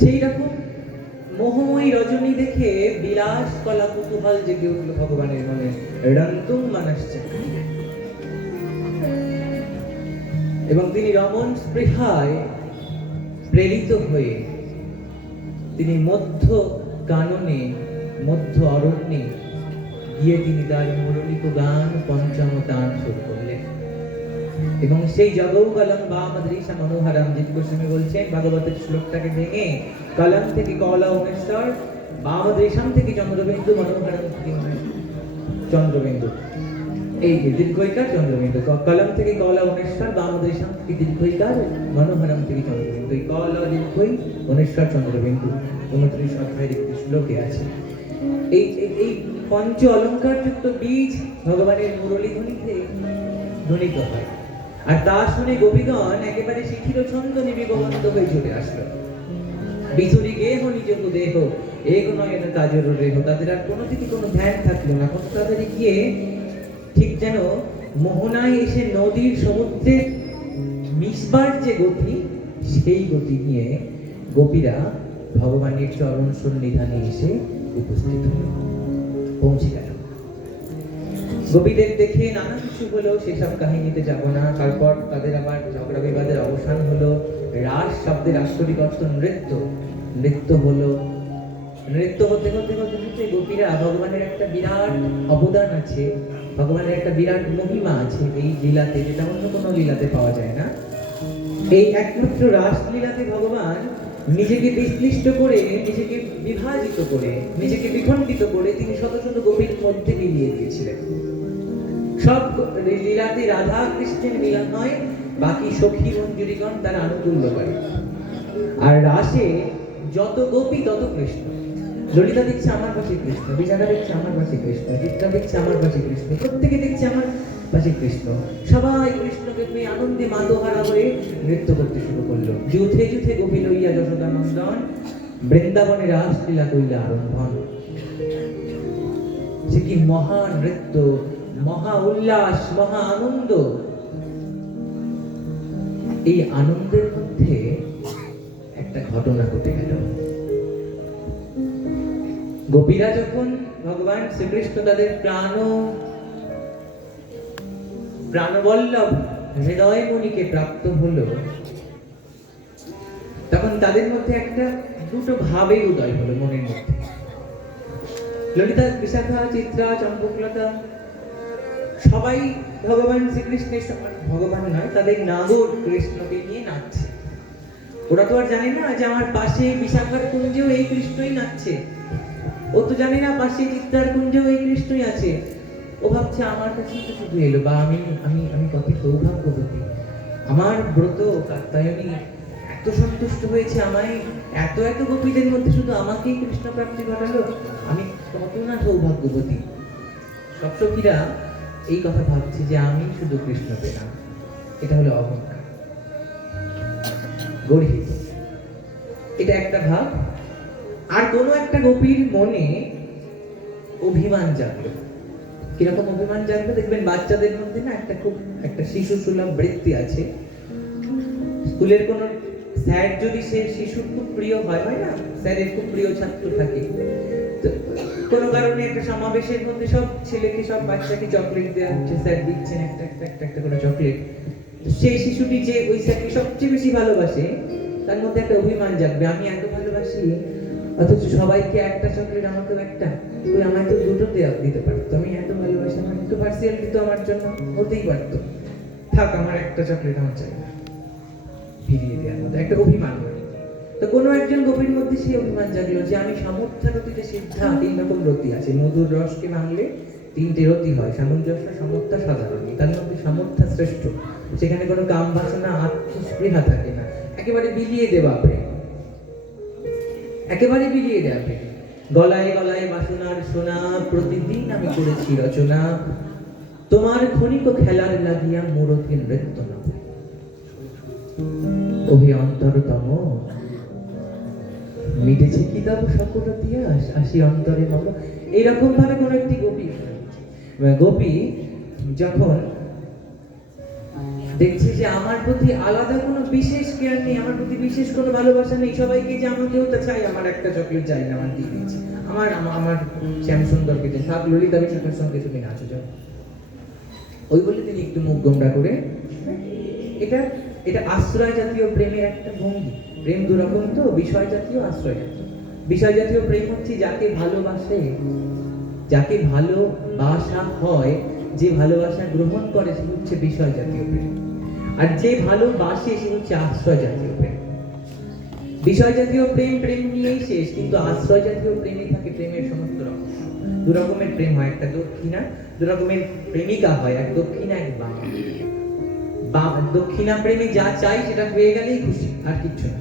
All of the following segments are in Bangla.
সেই রকম মোহময়ী রজনী দেখে বিলাস কলা কুতূহল জেগে উঠল ভগবানের মনে। রন্তুম মানসচা, এবং তিনি রমণ স্পৃহায় প্রেরিত হয়ে তিনি মধ্য কাননে, মধ্য অরণ্যে গিয়ে তিনি তার মুরলিক গান পঞ্চম তান শুরু করলেন। এবং সেই জগৌ কলম বামদৃশা মনোহরম, জিৎ গোস্বামী বলছেন ভাগবতের শ্লোকটাকে ভেঙে, কলম থেকে কলা উমেশ্বর, বামদৃশম থেকে চন্দ্রবিন্দু, মনোহরম থেকে চন্দ্রবিন্দু, এই দীর্ঘইকার চন্দ্রবিন্দু। কলম থেকে কলা উমেশ্বর, বামদৃশম থেকে দীর্ঘইকার, মনোহরম থেকে চন্দ্রবিন্দু। এই কলা দীর্ঘই উমেশ্বর চন্দ্রবিন্দু 29 অধ্যায়ের একটি শ্লোকে আছে। এই এই পঞ্চ অলঙ্কার যুক্ত বীজ ভগবানের মুরলী ধ্বনিতে ধ্বনিত হয়। আর তা শুনে গোপীগণ একেবারে শিখির ছন্দ নিবিগমন্ত হয়ে চলে আসলো। বিচুরি গেহ নিজক দেহ, এক নয় না কাজের রেহ। তাদের আর কোনো দিকে কোনো ধ্যান থাকলো না। কত তাড়াতাড়ি গিয়ে ঠিক যেন মোহনায় এসে নদীর সমুদ্রে মিশবার যে গতি, সেই গতি নিয়ে গোপীরা ভগবানের চরণ সন্নিধানে এসে উপস্থিত হলো, পৌঁছে গেল। গোপীদের দেখে নানা কিছু হলো, সেসব কাহিনীতে যাব না। তারপর তাদের আবার ঝগড়া বিবাদের অবসান হলো। রাস শব্দের আক্ষরিক অর্থ নৃত্য। নৃত্য হলো, নৃত্য হতে হতে হতে হতে গোপীরা ভগবানের একটা বিরাট অবদান আছে, ভগবানের একটা বিরাট মহিমা আছে এই লীলাতে, যেটা অন্য কোনো লীলাতে পাওয়া যায় না। এই একমাত্র রাস লীলাতে ভগবান নিজেকে বিশ্লিষ্ট করে, নিজেকে বিভাজিত করে, নিজেকে বিখণ্ডিত করে তিনি শত শত গোপীর মধ্যে মিলিয়ে দিয়েছিলেন। সব লীলাতে রাধা কৃষ্ণের মিলন হয়, বাকি সখী মঞ্জুরিগণ তার আনুকূল্য করে। আর রাসে যত গোপী তত কৃষ্ণ। ললিতা দেখছে আমার পাশে কৃষ্ণ, বিশাখা দেখছে আমার পাশে কৃষ্ণ, চিত্রা দেখছে আমার পাশে কৃষ্ণ, প্রত্যেকে দেখছে আমার পাশে কৃষ্ণ। সবাই কৃষ্ণকে পেয়ে আনন্দে মাতোহারা হয়ে নৃত্য করতে শুরু করলো। যুথে যুথে গোপী লইয়া যশোদা নন্দন, বৃন্দাবনে রাসলীলা কইলা আরম্ভন। সে কি মহা নৃত্য, মহা উল্লাস, মহা আনন্দ। এই আনন্দের মধ্যে একটা ঘটনা ঘটে গেল। গোপীরা যখন ভগবান শ্রীকৃষ্ণ তাদের প্রাণবল্লভ হৃদয় মুনিকে প্রাপ্ত হলো, তখন তাদের মধ্যে একটা দুটো ভাবের উদয় হলো মনের মধ্যে। ললিতা, বিশাখা, চিত্রা, চম্পকলতা সবাই ভগবান শ্রীকৃষ্ণের, ভগবান নয়, তাদের নাগর কৃষ্ণকে নিয়ে নাচছে। ওরা তো আর জানে না যে আমার পাশে বিশাখার কুঞ্জেও এই কৃষ্ণই নাচছে। ও তো জানে না পাশে চিত্রার কুঞ্জেও এই কৃষ্ণই আছে। ও ভাবছে আমার কাছে তো শুধু এলো, বা আমি আমি আমি কত সৌভাগ্যবতী, আমার ব্রত কাত্যায়নী এত সন্তুষ্ট হয়েছে আমায়, এত এত গোপীদের মধ্যে শুধু আমাকেই কৃষ্ণ প্রাপ্তি ঘটালো, আমি কত না সৌভাগ্যবতী। সব সখীরা এই কথা ভাবছে যে আমি শুধু কৃষ্ণ পেলাম। এটা হলো অহংকার, গর্হিত। এটা একটা ভাব। আর কোনো একটা গোপীর মনে অভিমান জাগলো। কিরকম অভিমান জাগলো? দেখবেন বাচ্চাদের মধ্যে না একটা শিশু সুলভ বৃত্তি আছে। স্কুলের কোন স্যার যদি সে শিশুর খুব প্রিয় হয় না, স্যারের খুব প্রিয় ছাত্র থাকে, কোনো কারণে একটা সমাবেশের মধ্যে সব ছেলেকে, সব বাচ্চাকে চকলেট দেওয়া হচ্ছে, স্যার দিচ্ছেন একটা একটা একটা একটা করে চকলেট। সেই শিশুটি যে ওই স্যারকে সবচেয়ে বেশি ভালোবাসে, তার মধ্যে একটা অভিমান জাগবে, আমি এত ভালোবাসি অথচ সবাইকে একটা চকলেট, আমাকেও একটা, ওই আমায় তো দুটো দিতে পারতো, আমি এত ভালোবাসি, আমার একটু পার্সিয়াল দিত আমার জন্য, হতেই পারতো, থাক আমার একটা চকলেট আমার চাই না, ফিরিয়ে দেওয়ার মতো একটা অভিমান। তো কোনো একজন গোপীর মধ্যে সেই অভিমান জাগলো যে আমি সামর্থ্যরতিতে সিদ্ধা, 3 রকম রতি আছে, মধুর রসকে ভাঙলে 3টে রতি হয়, সামঞ্জস্য, সমর্থা, সাধারণ। তার মধ্যে সমর্থা শ্রেষ্ঠ, সেখানে কোনো কাম বাসনা, আত্মস্পৃহা থাকে না, একেবারে বিলিয়ে দেওয়া প্রেম, একেবারে বিলিয়ে দেওয়া প্রেম। গলায় গলায় বাসনার সোনা, প্রতিদিন আমি করেছি রচনা, তোমার ক্ষণিক খেলার লাগিয়া মূরতি নৃত্য না, ওহে অন্তরতম মিটেছে কি তব সকল ইতিহাস, আসি অন্তরে মম। এইরকম ভাবে কোন একটি গোপী যখন দেখছে যে আমার প্রতি আলাদা কোনো বিশেষ কেয়ার নেই, আমার প্রতি বিশেষ কোনো ভালোবাসা নেই, সবাইকে যে আমাকেও তো চাই, আমার একটা চকলেট চাই না, আমার দিয়ে দিচ্ছে, আমার আমার শ্যাম সুন্দরকে চাই, থাক ললিতা বিশাখার সঙ্গে তুমি নাচো যাও। ওই বলে তিনি একটু মুখ গোমড়া করে, এটা এটা আশ্রয় জাতীয় প্রেমের একটা ভঙ্গি। প্রেম দুরকম তো, বিষয় জাতীয়, আশ্রয় জাতীয়। বিষয় জাতীয় প্রেম হচ্ছে যাকে ভালোবাসে, যাকে ভালোবাসা হয়, যে ভালোবাসা গ্রহণ করে সে হচ্ছে বিষয় জাতীয় প্রেম। আর যে ভালোবাসে সে হচ্ছে আশ্রয় জাতীয় প্রেম। বিষয় জাতীয় প্রেম প্রেম নিয়েই শেষ, কিন্তু আশ্রয় জাতীয় প্রেমে থাকে প্রেমের সমস্ত রকম। দু রকমের প্রেম হয়, একটা দক্ষিণা, দু রকমের প্রেমিকা হয়, এক দক্ষিণা এক বামা। দক্ষিণা প্রেমে যা চাই সেটা পেয়ে গেলেই খুশি, আর কিচ্ছু না।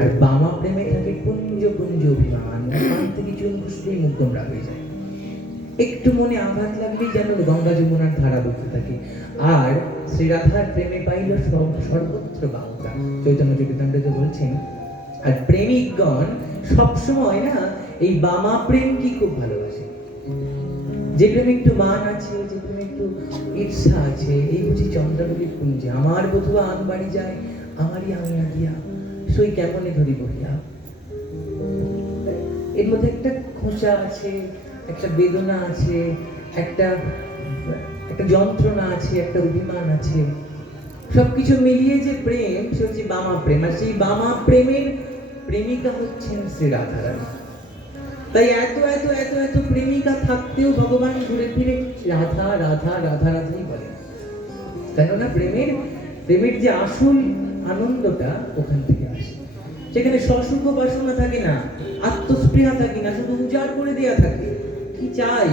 আর বামা প্রেমে থাকে পুঞ্জ পুঞ্জ অভিমান, মান থেকে চুল খুশলেই মুখ গোমড়া হয়ে যায়, একটু মনে আঘাত লাগলেই যেন গঙ্গা যমুনার ধারা বইতে থাকে। আর শ্রীরাধার প্রেমে পাইল সর্বত্র বাউকা, চৈতন্য চরিতামৃতে বলছেন। আর প্রেমিকগণ সবসময় না এই বামা প্রেম কি খুব ভালোবাসে, যে প্রেমে একটু মান আছে, যে প্রেমে একটু ঈর্ষা আছে, এই বুঝি চন্দ্রাবলী কুঞ্জে আমার বধুয়া আন বাড়ি যায়, আমারই আমি আগিয়া সই কেমনে ধরি বহিয়া। এর মধ্যে একটা খোঁচা আছে, একটা বেদনা আছে, একটা যন্ত্রণা আছে, একটা অভিমান আছে, সবকিছু মিলিয়ে যে প্রেম, সে হচ্ছে বামা প্রেম। আর সেই বামা প্রেমের প্রেমিকা হচ্ছেন শ্রী রাধারানী। তাই এত এত এত এত প্রেমিকা থাকতেও ভগবান ঘুরে ফিরে রাধা রাধা রাধা রাধাই বলেন, কেননা প্রেমের যে আসল আনন্দটা ওখান থেকে আসে। সেখানে সসুখ বাসনা থাকে না, আত্মস্পৃহা থাকে না, শুধু উজাড় করে দেয়া থাকে। কি চাই?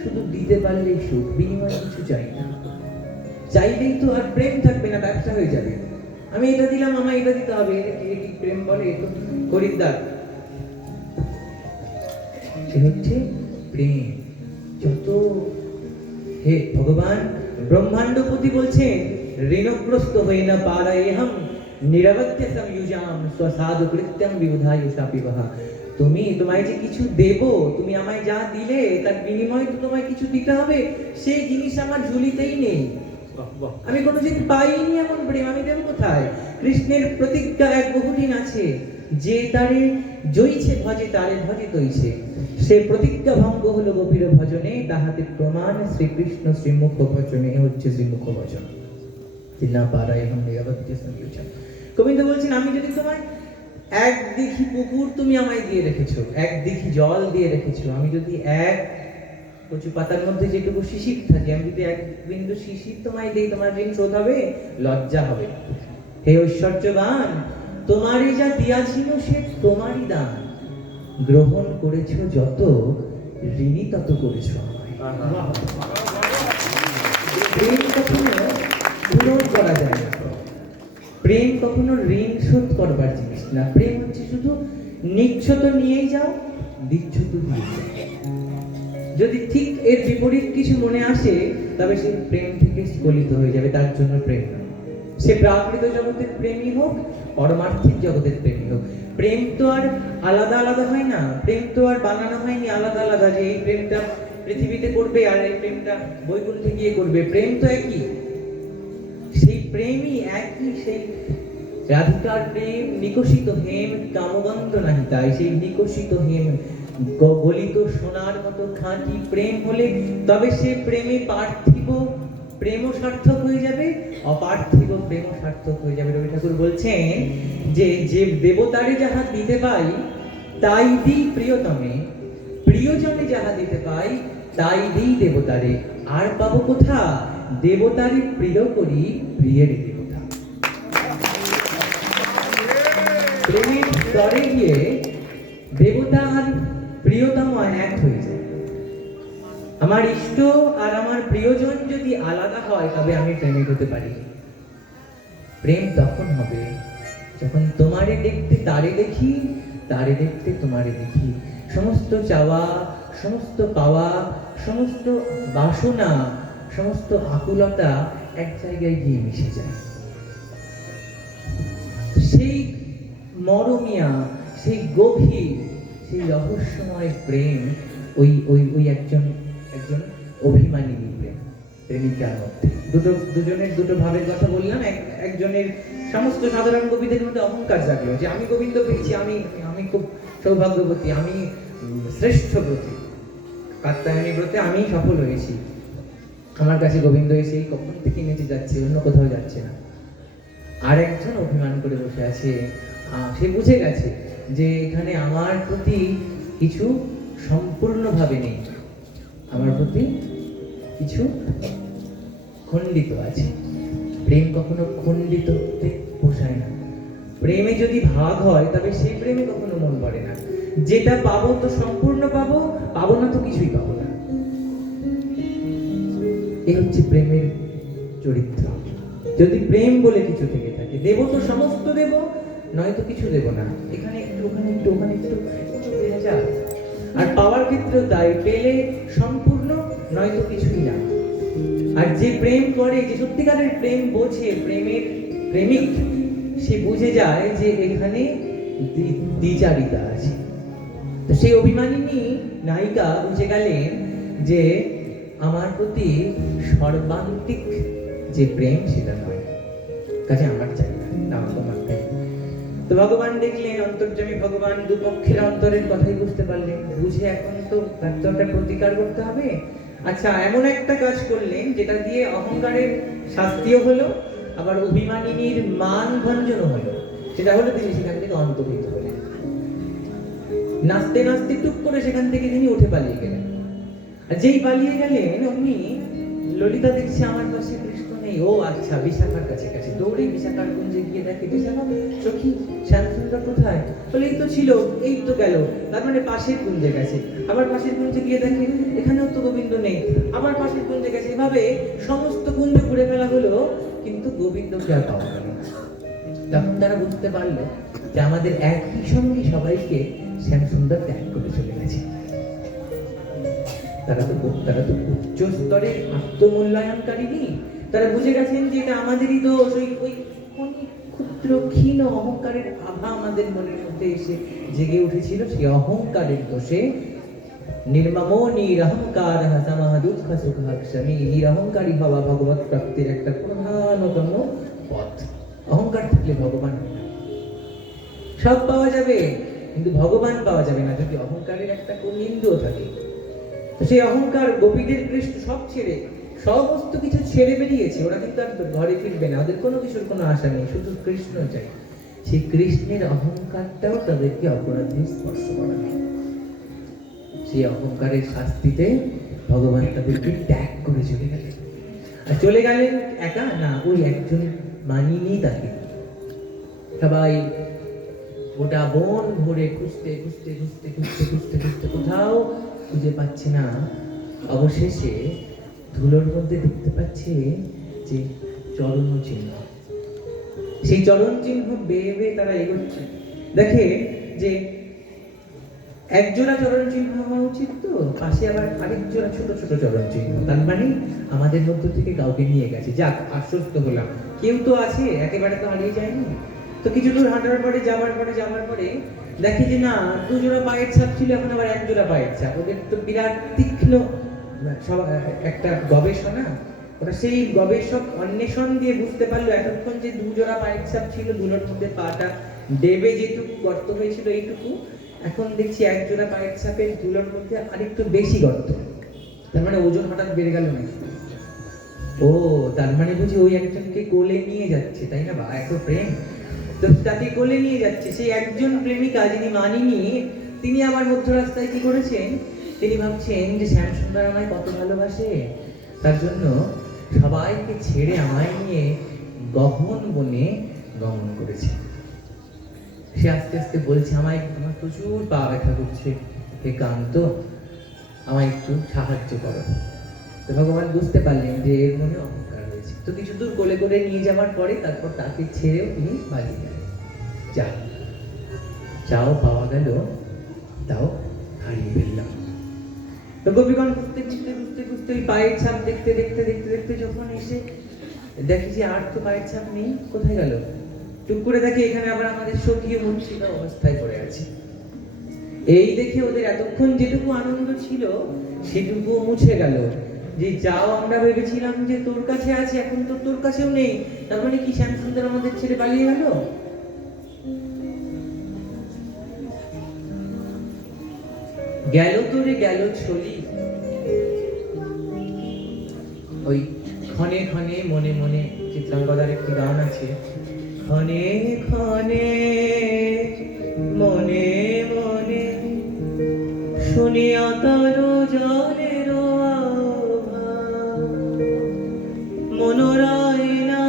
শুধু দিতে পারলেই সুখ, বিনিময়ে কিছু চাই না। চাইলেই তো আর প্রেম থাকবে না, ব্যবসা হয়ে যাবে। আমি এটা দিলাম, আমায় এটা দিতে হবে, কি প্রেম বলে? এ তো খরিদ্দার। সে হচ্ছে প্রেম। যত হে ভগবান ব্রহ্মাণ্ডপতি বলছেন, ঋণগ্রস্ত হয়ে না পারায়েহম নিরবধ্য সংযুজাম স্বসাধু কৃত্যম বিবুধায়ুষাপিবহ। তোমায় যে কিছু দেব, তুমি আমায় যা দিলে তার বিনিময়ে তো তোমায় কিছু দিতে হবে, সেই জিনিস আমার ঝুলিতেই নেই। আমি কোনোদিন পাইনি এমন প্রেম, আমি দেব কোথায়? কৃষ্ণের প্রতিজ্ঞা এক বহুদিন আছে, যে তারে জয়ছে ভজে তারে ভজে তৈছে। সে প্রতিজ্ঞা ভঙ্গ হলো গোপীর ভজনে, তাহাতে প্রমাণ শ্রীকৃষ্ণ শ্রীমুখ ভজনে হচ্ছে শ্রীমুখ ভজন। না পারায় এখন নিরাপত্য সংযোজন। গোবিন্দ বলছেন, আমি যদি তোমায় এক দিঘি পুকুর তুমি আমায় দিয়ে রেখেছো, এক দিঘি জল দিয়ে রেখেছো, আমি যদি এক কচু পাতার মধ্যে যেটুকু শিশির থাকে, আমি যদি এক বিন্দু শিশির তোমায় দিই, তোমার ঋণ শোধ হবে? লজ্জা হবে। হে ঐশ্বর্যবান, তোমারই যা দিয়াছিল সে তোমারই দান, গ্রহণ করেছো যত, ঋণী তত করেছো আমায়। প্রেম কখনো পূরণ করা যায় না, প্রেম কখনো ঋণ শোধ করবার জিনিস না। প্রেম হচ্ছে শুধু নিচ্ছ তো নিয়েই যাও, দিচ্ছ তো দিয়ে যাও। যদি ঠিক এর বিপরীত কিছু মনে আসে, তবে সে প্রেম থেকে স্খলিত হয়ে যাবে, তার জন্য প্রেম নয়। সে প্রাকৃত জগতের প্রেমী হোক, পরমার্থিক জগতের প্রেমী হোক, প্রেম তো আর আলাদা আলাদা হয় না। প্রেম তো আর বানানো হয়নি আলাদা আলাদা, যে এই প্রেমটা পৃথিবীতে করবে আর এই প্রেমটা বৈকুণ্ঠে গিয়ে করবে। প্রেম তো একই, সেই প্রেমই একই। সেই রাধিকার প্রেম নিকশিত হেম কামগন্ধ নাহি তাই, সেই নিকশিত হেম গলিত সোনার মতো খাঁটি প্রেম হলে তবে সে প্রেমে পার্থিব প্রেমও সার্থক হয়ে যাবে, অপার্থিব প্রেমও সার্থক হয়ে যাবে। রবি ঠাকুর বলছেন যে যে দেবতারে যাহা দিতে পাই তাই দিই প্রিয়তমে, প্রিয়জনে যাহা দিতে পাই তাই দিই দেবতারে, আর পাবো কোথা? দেবতারে প্রিয় করি প্রিয়ের দেবতা। প্রেমের স্তরে গিয়ে দেবতা আর প্রিয়তম এক হয়ে যায়। আমার ইষ্ট আর আমার প্রিয়জন যদি আলাদা হয়, তবে আমি প্রেমিক হতে পারি। প্রেম তখন হবে যখন তোমারে দেখতে তারে দেখি, তারে দেখতে তোমারে দেখি, সমস্ত চাওয়া, সমস্ত পাওয়া, সমস্ত বাসনা, সমস্ত আকুলতা এক জায়গায় গিয়ে মিশে যায়। সেই মরমিয়া, সেই গভীর, সেই রহস্যময় প্রেম ওই ওই ওই একজন অভিমানী প্রেম। প্রেমিকার মধ্যে। দুজনের দুটো ভাবের কথা বললাম। একজনের সমস্ত সাধারণ কবিদের মধ্যে অহংকার জাগলো যে আমি গোবিন্দ পেয়েছি, আমি আমি খুব সৌভাগ্যবতী, আমি শ্রেষ্ঠ ব্রতী, কাত্যায়নী ব্রতে আমি সফল হয়েছি, আমার কাছে গোবিন্দ এসে কখন থেকে নেচে যাচ্ছে, অন্য কোথাও যাচ্ছে না। আর একজন অভিমান করে বসে আছে, সে বুঝে গেছে যে এখানে আমার প্রতি কিছু সম্পূর্ণভাবে নেই, আমার প্রতি কিছু খণ্ডিত আছে। প্রেম কখনো খণ্ডিত হতে পোষায় না। প্রেমে যদি ভাগ হয় তবে সেই প্রেমে কখনো মন ভরে না। যেটা পাবো তো সম্পূর্ণ পাবো, পাবো না তো কিছুই পাবো না। এই হচ্ছে প্রেমের চরিত্র। যদি প্রেম বলে কিছু থেকে থাকে, দেব তো সমস্ত দেব, নয়তো কিছু দেব না। এখানে একটু, ওখানে একটু, ওখানে একটু, ভেজা। আর পাওয়ার ক্ষেত্রেও তাই, পেলে সম্পূর্ণ, নয়তো কিছুই না। আর যে প্রেম করে, যে সত্যিকারের প্রেম বোঝে, প্রেমের প্রেমিক, সে বুঝে যায় যে এখানে দ্বিচারিতা আছে। তো সেই অভিমানিনী নায়িকা বুঝে গেলেন যে আমার প্রতি সর্বান্তিক যে প্রেম সেটা নয়, কাজে আমার চাই না, তোমার প্রেম। তো ভগবান দেখলেন, অন্তর্যামী ভগবান দুপক্ষের অন্তরের কথাই বুঝতে পারলেন। বুঝে এখন তো একটা প্রতিকার করতে হবে। আচ্ছা, এমন একটা কাজ করলেন যেটা দিয়ে অহংকারের শাস্তিও হলো, আবার অভিমানিনীর মান ভঞ্জনও হলো। সেটা হলো তিনি সেখান থেকে অন্তর্হিত হলেন। নাচতে নাচতে টুক করে সেখান থেকে তিনি উঠে পালিয়ে গেলেন। আর যেই পালিয়ে গেলেন, অমনি ললিতা দেখছে আমার পাশে কৃষ্ণ নেই। ও আচ্ছা, বিশাখার কাছে গেছে। দৌড়ে বিশাখার কুঞ্জে গিয়ে দেখে, বিশাখা সখী শ্যামসুন্দর কোথায়? বলে এই তো ছিল, এই তো গেল। তার মানে পাশের কুঞ্জে গেছে। আবার পাশের কুঞ্জে গিয়ে দেখে এখানেও তো গোবিন্দ নেই, আবার পাশের কুঞ্জে গেছে। এভাবে সমস্ত কুঞ্জ ঘুরে ফেলা হলো, কিন্তু গোবিন্দকে আর পাওয়া গেল না। তখন তারা বুঝতে পারলো যে আমাদের একই সঙ্গে সবাইকে শ্যামসুন্দর ত্যাগ করে চলে গেছে। তারা তো উচ্চ স্তরের আত্মমূল্যায়নকারী নেই। তারা বুঝে গেছেন যে এটা আমাদেরই দোষ। ওই ক্ষুদ্র ক্ষীণ অহংকারের আভা আমাদের মনের মধ্যে এসে জেগে উঠেছিল। সেই অহংকারের দোষে নির্মমো নিরহংকার হাসামাহ দুঃখ সুখ ক্ষমী, নিরহংকারী হওয়া ভগবত প্রাপ্তির একটা প্রধানতম পথ। অহংকার থাকলে ভগবান হয় না। সব পাওয়া যাবে কিন্তু ভগবান পাওয়া যাবে না যদি অহংকারের একটা কুনিন্দও থাকে। সেই অহংকার গোপীদের কৃষ্ণ সব ছেড়ে, সমস্ত কিছু ছেড়ে বেরিয়েছে। ওরা কিন্তু আর ঘরে ফিরবে না, ওদের কোনো কিছুর কোনো আশা নেই, শুধু কৃষ্ণ চাই। সেই কৃষ্ণের অহংকারটাও তাদেরকে অপরাধে স্পর্শ করা নেই। সেই অহংকারের শাস্তিতে ভগবান তাদেরকে ত্যাগ করে চলে গেলেন। আর চলে গেলেন একা না, ওই একজন মানিনি তাকে। সবাই গোটা বন ভরে খুঁজতে খুঁজতে খুঁজতে খুঁজতে খুঁজতে খুঁজতে কোথাও খুঁজে পাচ্ছে না। অবশেষে ধুলোর মধ্যে দেখতে পাচ্ছে যে চরণ চিহ্ন। সেই চরণ চিহ্ন বেয়ে বেয়ে তারা এগোচ্ছে। দেখে যে এক জোড়া চরণ চিহ্ন হওয়া উচিত, তো পাশে আবার আরেক জোড়া ছোট ছোট চরণ চিহ্ন। তার মানে আমাদের মধ্য থেকে কাউকে নিয়ে গেছে। যাক, আশ্বস্ত হলাম, কেউ তো আছে, একেবারে তো হারিয়ে যায়নি। তো কিছু দূর হাঁটার পরে যাওয়ার পরে দেখি যে না, দুজোড়া পায়ের ছাপ ছিল, এখন আবার এক জোড়া পায়ের ছাপ। ওদের তো বিরাট তীক্ষ্ণ একটা গবেষণা। ওরা সেই গবেষক অন্বেষণ দিয়ে বুঝতে পারলো এতক্ষণ যে দুজোড়া পায়ের ছাপ ছিল, দুটোর মধ্যে পাটা ডেবে যেটুকু গর্ত হয়েছিল এইটুকু, এখন দেখছি এক জোড়া পায়ের ছাপের দুলোর মধ্যে আরেকটু বেশি গর্ত। তার মানে ওজন হঠাৎ বেড়ে গেল নাকি? ও, তার মানে বুঝি ওই একজনকে কোলে নিয়ে যাচ্ছে, তাই না? বা এত প্রেম, তো তাকে কোলে নিয়ে যাচ্ছে। সেই একজন প্রেমিকা যিনি মানিনি, তিনি আবার মধ্য রাস্তায় কি করেছেন? তিনি ভাবছেন যে শ্যামসুন্দর আমায় কত ভালোবাসে, তার জন্য সবাইকে ছেড়ে আমায় নিয়ে গহন বনে গমন করেছে। সে আস্তে আস্তে বলছে, আমার প্রচুর পা ব্যথা করছে, হে কান্ত, আমায় একটু সাহায্য করো। তো ভগবান বুঝতে পারলেন যে এর মনে অহংকার হয়েছে। তো কিছু দূর কোলে করে নিয়ে যাওয়ার পরে তারপর তাকে ছেড়েও তিনি পালিয়ে গেলেন। যাও পাওয়া গেল, তাও হারিয়ে ফেললাম। তো গোপীগণ খুঁজতে খুঁজতে খুঁজতে খুঁজতে ওই পায়ের ছাপ দেখতে দেখতে দেখতে দেখতে যখন এসে দেখি যে আর তো পায়ের ছাপ নেই, কোথায় গেল? টুক করে দেখি এখানে আবার আমাদের স্বকীয় মূর্ছিত অবস্থায় পড়ে আছে। এই দেখে ওদের এতক্ষণ যেটুকু আনন্দ ছিল সেটুকু মুছে গেল। যে যাও আমরা ভেবেছিলাম যে তোর কাছে আছে, এখন তো তোর কাছেও নেই। তার মানে কি শ্যামসুন্দর আমাদের ছেড়ে পালিয়ে গেল? গেল তোরে গেল ছলি, ওই ক্ষণে ক্ষণে মনে মনে চিত্রাঙ্গদার একটি গান আছে, ক্ষণে ক্ষণে মনে মনে শুনিয়া তার জলের মনোরায় না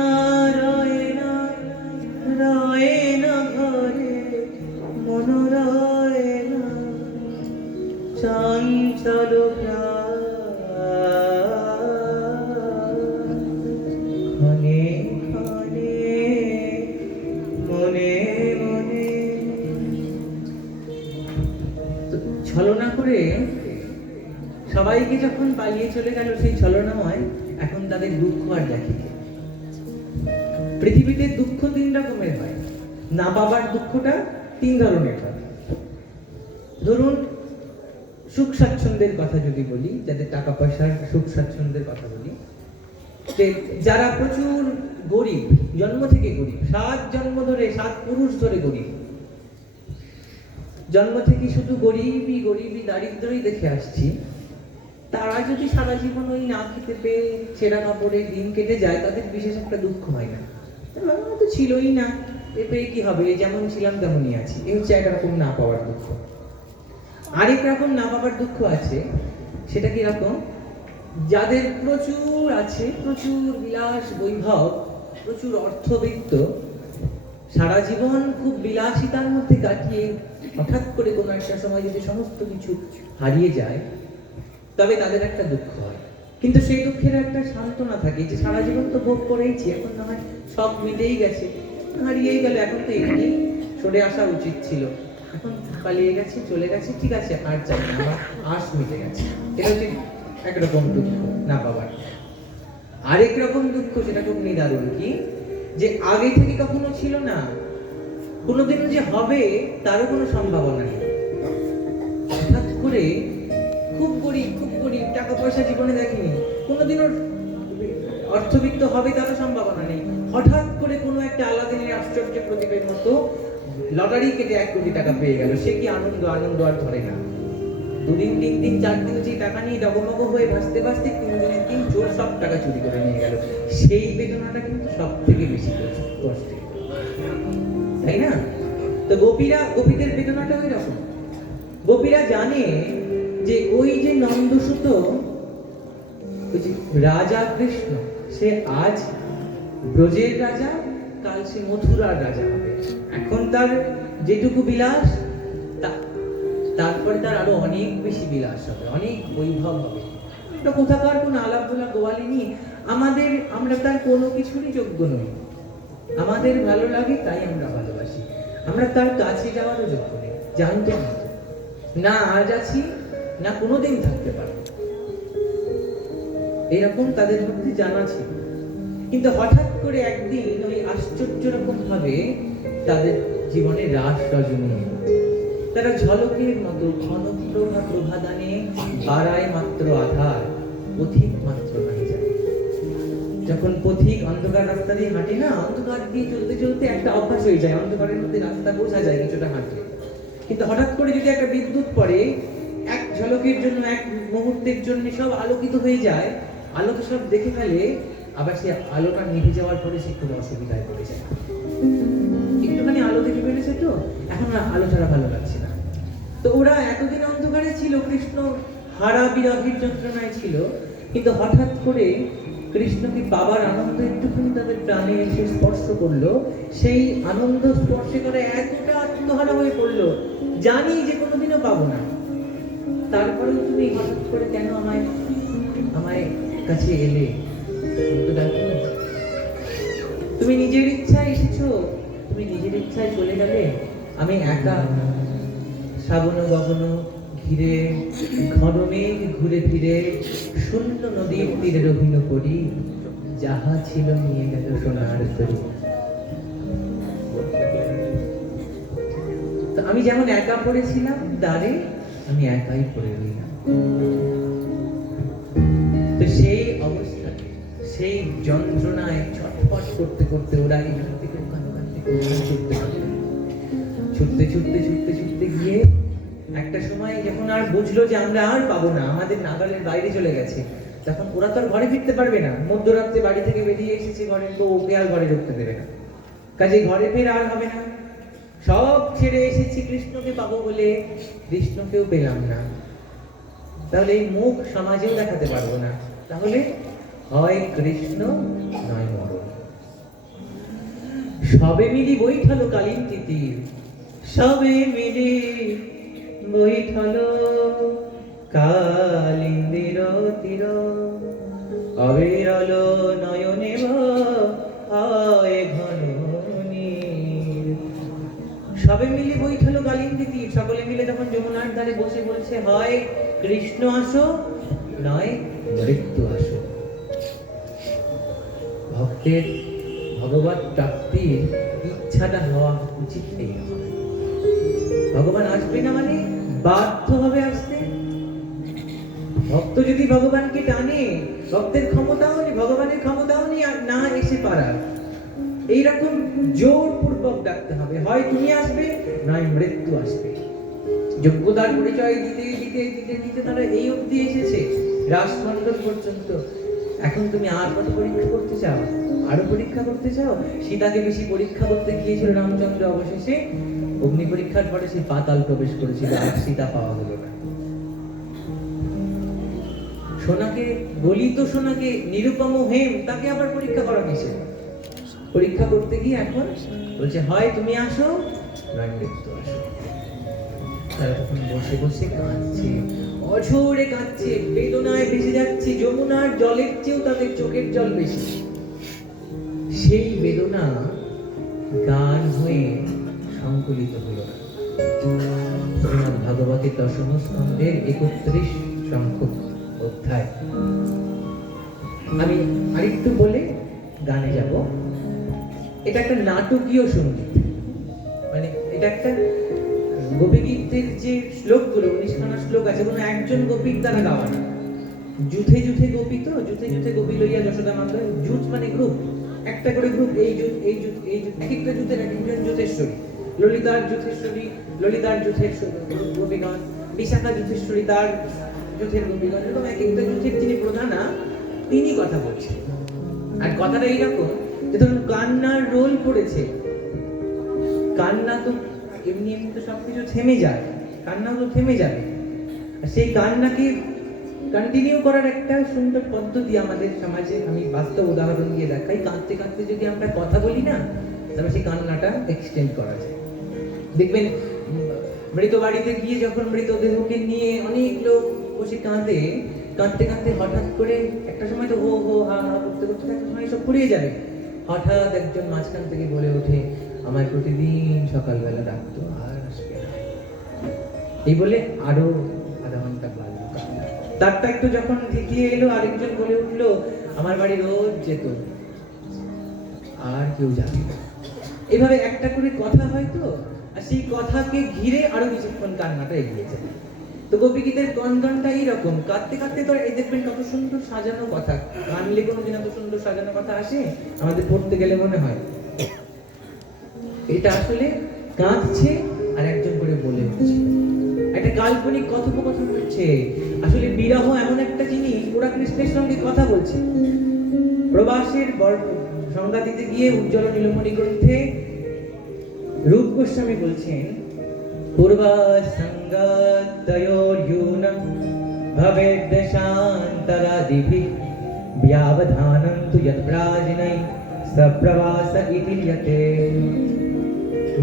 রায় না রায় না ঘরে মনোরায় না চঞ্চল ক্ষণে ক্ষণে মনে মনে। ছলনা করে সবাইকে যখন পালিয়ে চলে গেল সেই ছলনাময়, এখন তাদের দুঃখ আর দেখে। পৃথিবীতে দুঃখ তিন রকমের হয়, না পাবার দুঃখটা তিন ধরনের হয়। ধরুন সুখ স্বাচ্ছন্দ্যের কথা যদি বলি, যাদের টাকা পয়সার সুখ স্বাচ্ছন্দ্যের কথা বলি, যে যারা প্রচুর গরিব, জন্ম থেকে গরিব, 7 জন্ম ধরে 7 পুরুষ ধরে গরিব, জন্ম থেকে শুধু গরিবই গরিবই দারিদ্রই দেখে আসছি, তারা যদি সারা জীবন ওই না খেতে পেয়ে ছেঁড়া কাপড়ে দিন কেটে যায়, তাদের বিশেষ একটা দুঃখ হয় না। তো ছিলই না, এ পেয়ে কি হবে, যেমন ছিলাম তেমনই আছি। এই হচ্ছে একরকম না পাওয়ার দুঃখ। আরেক রকম না পাওয়ার দুঃখ আছে, সেটা কিরকম? যাদের প্রচুর আছে, প্রচুর বিলাস বৈভব, প্রচুর অর্থবিত্ত, সারা জীবন খুব বিলাসিতার মধ্যে কাটিয়ে হঠাৎ করে কোনো একটা সময় যদি সমস্ত কিছু হারিয়ে যায়, তবে তাদের একটা দুঃখ হয়। কিন্তু সেই দুঃখের একটা সান্ত্বনা থাকে যে সারা জীবন তো ভোগ করেইছি, এখন না হয় সব মিটেই গেছে, হারিয়েই গেল, এখন তো এমনি সরে আসা উচিত ছিল, এখন পালিয়ে গেছে চলে গেছে, ঠিক আছে, আর চাই না, আমার আশ মিটে গেছে। এটা হচ্ছে একরকম দুঃখ না পাওয়ার। আরেক রকম দুঃখ, সেটা খুব নিদারুণ, কি যে আগে থেকে কখনো ছিল না, কোনোদিনও যে হবে তারও কোনো সম্ভাবনা নেই। হঠাৎ করে খুব গরিব, টাকা পয়সা জীবনে দেখেনি, কোনোদিনও অর্থবিত্ত হবে তারও সম্ভাবনা নেই। হঠাৎ করে কোনো একটা আলাদিনের আশ্চর্য প্রদীপের মতো লটারি কেটে 1 কোটি টাকা পেয়ে গেল, সে কি আনন্দ! আনন্দ আর ধরে না। 2 দিন 3 দিন 4 দিন সেই টাকা নিয়ে ডগমগ হয়ে ভাসতে ভাসতে 3 দিনের 3 চোর সব টাকা চুরি করে নিয়ে গেল। সেই বেদনাটা কিন্তু সব থেকে বেশি কষ্টের, তাই না? তো গোপীদের বেদনাটা ওই রকম। গোপীরা জানে যে ওই যে নন্দসুত, ওই যে রাজা কৃষ্ণ, সে আজ ব্রজের রাজা, কাল সে মথুরার রাজা হবে। এখন তার যেটুকু বিলাস, তারপরে তার আরো অনেক বেশি বিলাস হবে, অনেক বৈভব হবে। এটা কোথাকার কোন আলাপ বলা গোয়ালিনী, আমরা তার কোনো কিছুরই যোগ্য নই। আমাদের ভালো লাগে তাই আমরা ভালোবাসি, আমরা তার কাছে যাওয়ারও যোগ্য নেই, জানতে না আজ আছি না কোনোদিন থাকতে পারবো, এরকম তাদের মধ্যে জানা ছিল। কিন্তু হঠাৎ করে একদিন ওই আশ্চর্য রকম ভাবে তাদের জীবনে রাস রজনী, তারা ঝলকের মতো ঘন প্রভাদানে বাড়ায় মাত্র আধার, পথিক মাত্র নাই যায়। যখন পথিক অন্ধকার রাস্তা দিয়ে হাঁটে না, অন্ধকার দিয়ে চলতে চলতে একটা অভ্যাস হয়ে যায়, অন্ধকারের মধ্যে রাস্তা বোঝা যায় কিছুটা হাঁটলে। কিন্তু হঠাৎ করে যদি একটা বিদ্যুৎ পড়ে, এক ঝলকের জন্য, এক মুহূর্তের জন্য সব আলোকিত হয়ে যায়, আলোকে সব দেখে ফেলে, আবার সে আলোটা নিভে যাওয়ার পরে সে খুব অসুবিধায় পড়ে যায়। একটুখানি আলো দেখে ফেলেছে তো, এখন আলো ছাড়া ভালো লাগছে না। তো ওরা এতদিন অন্ধকারে ছিল, কৃষ্ণ হারা বিরহের যন্ত্রণায় ছিল, কিন্তু হঠাৎ করে কৃষ্ণকে পাবার আনন্দ একটুখানি তাদের প্রাণে এসে স্পর্শ করলো। সেই আনন্দ স্পর্শে করে এতটা আত্মহারা হয়ে পড়লো, জানি যে কোনোদিনও পাবো না, তারপরেও তুমি হঠাৎ করে কেন আমায় কাছে এলে? তুমি নিজের ইচ্ছায় এসেছো, তুমি নিজের ইচ্ছায় চলে গেলে, আমি একা শ্রাবণ গগন ঘিরে ঘনমেঘ ঘুরে ফিরে শূন্য নদীর তীরে রহিন করি, যাহা ছিল নিয়ে গেল সোনার তরী। তো আমি যেমন একা পড়েছিলাম দ্বারে, আমি একাই পড়ে রইলাম। তো সেই যন্ত্রণায় ছটফট করতে করতে ওরা এখান থেকে ওখান থেকে ওখানে ছুটতে থাকে। ছুটতে ছুটতে ছুটতে ছুটতে গিয়ে একটা সময় যখন আর বুঝলো যে আমরা আর পাবো না, আমাদের নাগালের বাইরে চলে গেছে, তখন ওরা তো আর ঘরে ফিরতে পারবে না। মধ্যরাত্রে বাড়ি থেকে বেরিয়ে এসেছে ঘরে, তো ওকে আর ঘরে ঢুকতে দেবে না, কাজে ঘরে ফের আর হবে না। সব ছেড়ে এসেছি কৃষ্ণকে পাবো বলে, কৃষ্ণকেও পেলাম না, তাহলে এই মুখ সমাজেও দেখাতে পারবো না, তাহলে হয় কৃষ্ণ নয় মরণ। সবে মিলি বৈঠালো কালিন্দী তীর, সবে মিলি বৈঠালো কালিন্দীর তীর, অবিরল নয়নে আয় ঘন নীর। সবে মিলে বৈঠালো কালিন্দী তীর, সকলে মিলে যখন যমুনার ধারে বসে বলছে, হয় কৃষ্ণ আসো নয় মৃত্যু আসো। ভক্তের ভগবত প্রাপ্তির ইচ্ছাটা হওয়া উচিত এই রকম। ভগবান আসবে না মানে বাধ্য হবে আসতে। ভক্ত যদি ভগবানকে টানে, ভক্তের ক্ষমতাও নেই, ভগবানের ক্ষমতাও নেই আর না এসে পারার, এইরকম জোরপূর্বক ডাকতে হবে, হয় তুমি আসবে নয় মৃত্যু আসবে। যোগ্যতার পরিচয় দিতে দিতে দিতে দিতে তারা এই অবধি এসেছে, রাসমণ্ডল পর্যন্ত। এখন তুমি আর কত পরীক্ষা করতে চাও? আরো পরীক্ষা করতে চাও? সীতাকে বেশি পরীক্ষা করতে গিয়েছিল রামচন্দ্র, অবশেষে অগ্নি পরীক্ষার পরে সে পাতাল প্রবেশ করেছিল, আর সীতা পাওয়া হলো না। সোনাকে, গলিত সোনাকে, নিরুপম হেম, তাকে আবার পরীক্ষা করা কিসে? পরীক্ষা করতে গিয়ে এখন বলছে, হয় তুমি আসো নয় মৃত্যু আসো। তারা তখন বসে বসে কাঁদছে, অঝোরে কাঁদছে, বেদনায় ভেসে যাচ্ছে, যমুনার জলের চেয়েও তাদের চোখের জল বেশি। সেই বেদনা গান হয়ে সংকলিত হলো না। শ্রীমদ্ ভাগবতের দশম স্কন্ধের 31 সংখ্যক অধ্যায়। আমি আরেকটু বলে গানে যাব। এটা একটা নাটকীয় সঙ্গীত, মানে এটা একটা গোপীগীতের যে শ্লোকগুলো, 19খানা শ্লোক আছে, কোনো একজন গোপীর দ্বারা গাওয়া না। যুথে যুথে গোপী, তো যুথে যুথে গোপী লইয়া যশোদা মাতা, যুথ মানে গ্রুপ, একটা করে গ্রুপ, এই যুথ এই যুথ এই যুথ, এক একটা যুথের এক একজন যুথেশ্বরী। ললিতার যুথেশ্বরী, ললিতার যুথের গোপীগণ, বিশাখা যুথেশ্বরী তার যুথের গোপীগণ, এরকম এক একটা যুথের যিনি প্রধানা তিনি কথা বলছেন। আর কথাটা এইরকম যে ধরুন কান্নার রোল পড়েছে, কান্না তো এমনি এমনি তো সবকিছু থেমে যায়, কান্নাও তো থেমে যাবে। সেই কান্নাকে কন্টিনিউ করার একটা সুন্দর পদ্ধতি আমাদের সমাজে, আমি বাস্তব উদাহরণ দিয়ে দেখাই। কাঁদতে কাঁদতে যদি আমরা কথা বলি না, তবে সেই কান্নাটা এক্সটেন্ড করা যায়। দেখবেন মৃত বাড়িতে গিয়ে যখন মৃতদেহকে নিয়ে অনেক লোক বসে কাঁদে, কাঁদতে কাঁদতে হঠাৎ করে একটা সময় তো হো হো হা হা করতে করতে একটা সময় সব ফুরিয়ে যাবে। হঠাৎ একজন মাঝখান থেকে বলে ওঠে, আমার প্রতিদিন সকালবেলা ডাকতো, আর আসবে না। এই বলে আরো আধা ঘন্টা বাড়লো। তারটা একটু যখন থিতিয়ে এলো, আরেকজন বলে উঠলো, আমার বাড়ি রোজ যেত, আর কেউ যাবে না। এভাবে একটা করে কথা হয়তো, আর সেই কথাকে ঘিরে আরো কিছুক্ষণ কান্নাটা এগিয়ে যায়। তো গোপীগীতের কন্দনটা এইরকম, কাঁদতে কাঁদতে তো এই দেখবেন কত সুন্দর সাজানো কথা। কানলে কোনোদিন এত সুন্দর সাজানো কথা আসে? আমাদের পড়তে গেলে মনে হয়। এটা আসলে কাঁদছে আর একজন করে বলে উঠছে, একটা কাল্পনিক কথোপকথন হচ্ছে। আসলে বিরহ এমন একটা জিনিস, ওরা কৃষ্ণের সঙ্গে কথা বলছে। প্রবাসের সংজ্ঞা দিতে গিয়ে উজ্জ্বল নীলমণি গ্রন্থে রূপ গোস্বামী বলছেন, পূর্বা সঙ্গতয়োর্যুনম ভবেদ শান্তরাদিভি ব্যবধানম তু যৎ প্রাজনৈ সপ্রবাস ইতি যতে।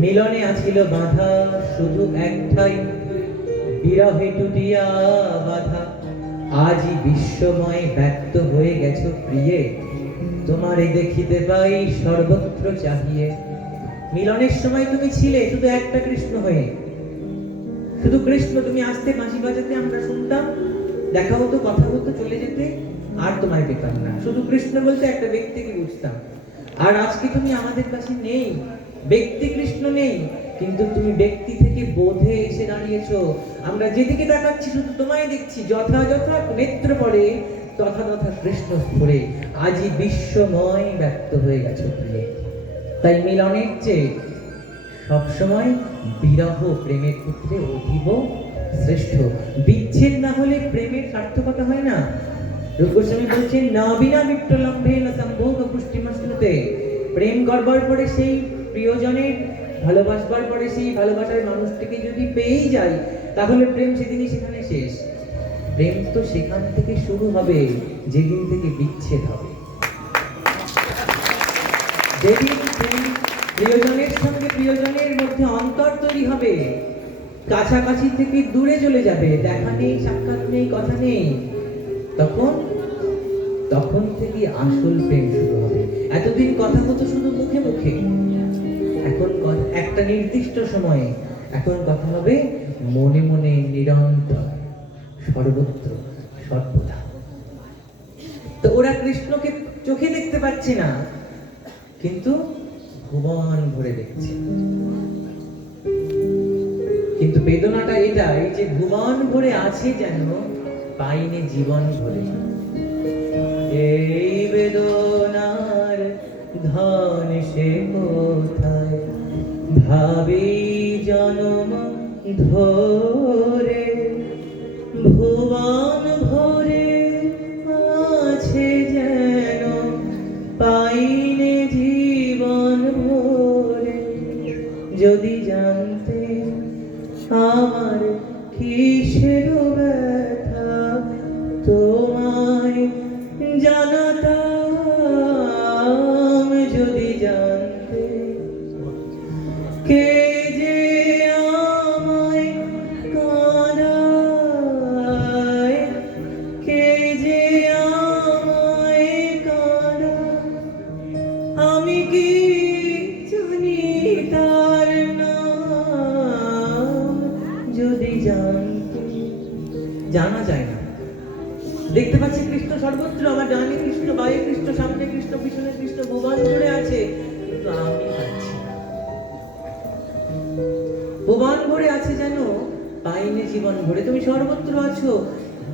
মিলনে আছিল বাঁধা শুধু একটাই, বিরহে টুটিয়া বাধা। আজই বিশ্বময় ব্যক্ত হয়ে গেছো প্রিয়ে, তোমারে দেখিতে পাই সর্বত্র চাহিয়ে। মিলনের সময় তুমি ছিলে শুধু একটা কৃষ্ণ হয়ে, শুধু কৃষ্ণ। তুমি আসতে বাঁশি বাজাতে, আমরা শুনতাম, দেখা হতো, কথা হতো, চলে যেতে, আর তোমায় পেতাম না। শুধু কৃষ্ণ বলতে একটা ব্যক্তিকে বুঝতাম। আর আজকে তুমি আমাদের কাছে নেই, ব্যক্তি কৃষ্ণ নেই, কিন্তু তুমি ব্যক্তি থেকে বোধে এসে দাঁড়িয়েছো। আমরা যেদিকে তাকাচ্ছি শুধু তোমায় দেখছি, যথাযথ নেত্র পড়ে তথা তথা কৃষ্ণ স্ফুরে আজি বিশ্বময় ব্যক্ত হয়ে গেছে প্রিয়। তাই মিলনের চেয়ে সবসময় বিরহ প্রেমের ক্ষেত্রে অতীব শ্রেষ্ঠ। বিচ্ছেদ না হলে প্রেমের সার্থকতা হয় না। রূপ গোস্বামী বলছেন, না বিনা বিট্টলম্ভে না সম্ভোগ পুষ্টিমশ্নুতে। প্রেম করবার পরে সেই প্রিয়জনের, ভালোবাসবার পরে সেই ভালোবাসার মানুষটিকে যদি পেয়েই যাই, তাহলে প্রেম সেদিনই সেখানে শেষ। প্রেম তো সেখান থেকে শুরু হবে যেদিন থেকে বিচ্ছেদ হবে। যেদিন প্রিয়জনের সঙ্গে প্রিয়জনের মধ্যে অন্তর তৈরি হবে, কাছাকাছি থেকে দূরে চলে যাবে, দেখা নেই, সাক্ষাৎ নেই, কথা নেই, তখন থেকে আসল প্রেম শুরু হবে। এতদিন কথা হতো শুধু মুখে মুখে, এখন একটা নির্দিষ্ট সময়ে এখন কথা হবে মনে মনে, নিরন্তর, সর্বত্র, সর্বদা। তো ওরা কৃষ্ণকে চোখে দেখতে পাচ্ছে না, কিন্তু ভুবন ভরে দেখছে। কিন্তু বেদনাটা এটাই যে ভুবন ভরে আছে যেন পাইনি জীবন ভরে। এই বেদনার ধন সে কোথায় ভাবি জনম ধরে, ভুবন ভরে আছে যেন পাইনি জীবন ভরে। যদি জানতে আমার কিসের ব্যথা, তোমায় জানাতাম। যদি জানতে কে যে আমায় কাঁদায়, কে যে আমায় কাঁদায়, আমি কি জানি তার নাম। যদি জানতে, জানা যায় না। দেখতে পাচ্ছি কৃষ্ণ সর্বত্র, আমার ডানে কৃষ্ণ, বায়ে কৃষ্ণ, সামনে কৃষ্ণ, পিছনে কৃষ্ণ, ভুবন জুড়ে আছে, কিন্তু আমি পাচ্ছি না। ভুবন ভরে আছে যেন পাইনি জীবন ভরে। তুমি সর্বত্র আছো,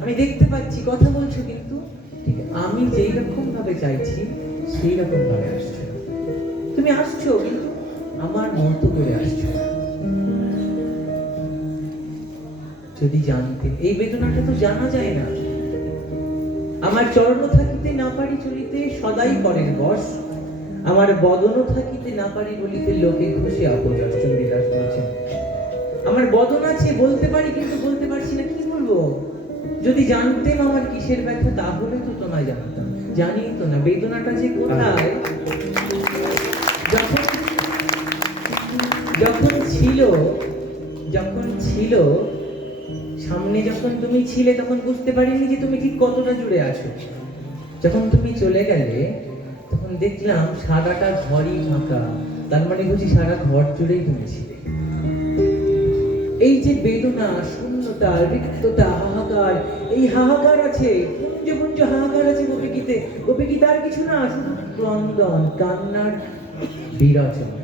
আমি দেখতে পাচ্ছি, কথা বলছো, কিন্তু ঠিক আমি যেই রকম ভাবে চাইছি সেই রকম ভাবে আসছো। তুমি আসছো কিন্তু আমার মতো করে আসছো। যদি জানতে, এই বেদনাটা তো জানা যায় না। আমার চরণ থাকিতে না পারি চলিতে সদাই পরের বশ, আমার বদন থাকিতে না পারি বলিতে লোকে ঘষে অপযশ। চণ্ডীদাস বলছেন, আমার বদন আছে, বলতে পারি, কিন্তু বলতে পারছি না, কি বলবো। যদি জানতেন আমার কিসের ব্যথা, তাহলে তো তোমায় জানতাম। জানি তো না বেদনাটা যে কোথায়। যখন ছিল সামনে, যখন তুমি ছিলে, তখন বুঝতে পারিনি যে তুমি ঠিক কতটা জুড়ে আছো। যখন তুমি চলে গেলে তখন দেখলাম সারাটা ঘরই ফাঁকা, তার মানে বুঝি সারা ঘর জুড়েই তুমি ছিলে। এই যে বেদনা, শূন্যতা, রিক্ততা, হাহাকার, এই হাহাকার আছে, পুঞ্জ পুঞ্জ হাহাকার আছে গোপীগীতে। গোপীগীতা আর কিছু না, শুধু ক্রন্দন, কান্নার বিরচনা।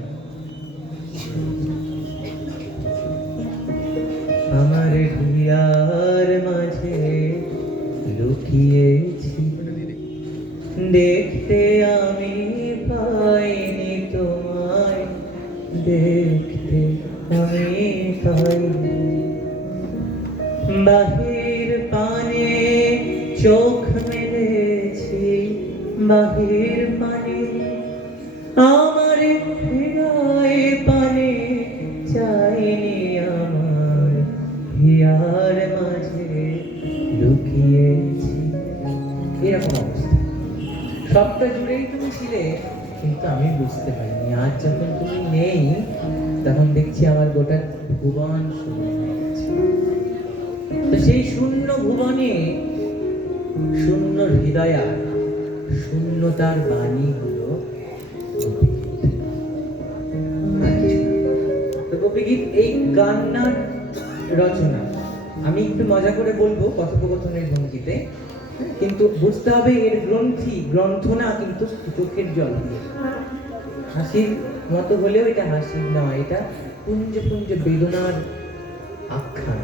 আমার হিয়ার মাঝে লুকিয়েছি, দেখতে আমি পাইনি তোমায়, দেখতে আমি পাইনি। বাহির পানে চোখ মেলেছি, বাহির পানে আমার হৃদয় পানে চাইনি, আমার হিয়ার মাঝে লুকিয়েছি। এরকম অবস্থা, সবটা জুড়েই তুমি ছিলে, কিন্তু আমি বুঝতে পারিনি। আজ যখন তুমি নেই, তখন দেখছি আমার গোটা ভুবন শূন্য হয়ে গেছে। তো সেই শূন্য ভুবনে, শূন্য হৃদয়া, শূন্যতার বাণী হলো গোপীগীত। এই কান্নার রচনা আমি একটু মজা করে বলবো কথোপকথনের ভঙ্গিতে, কিন্তু বুঝতে হবে এর গ্রন্থ না, কিন্তু চোখের জল দিয়ে। হাসির মতো হলেও এটা হাসির নয়, এটা পুঞ্জ পুঞ্জ বেদনার আখ্যান।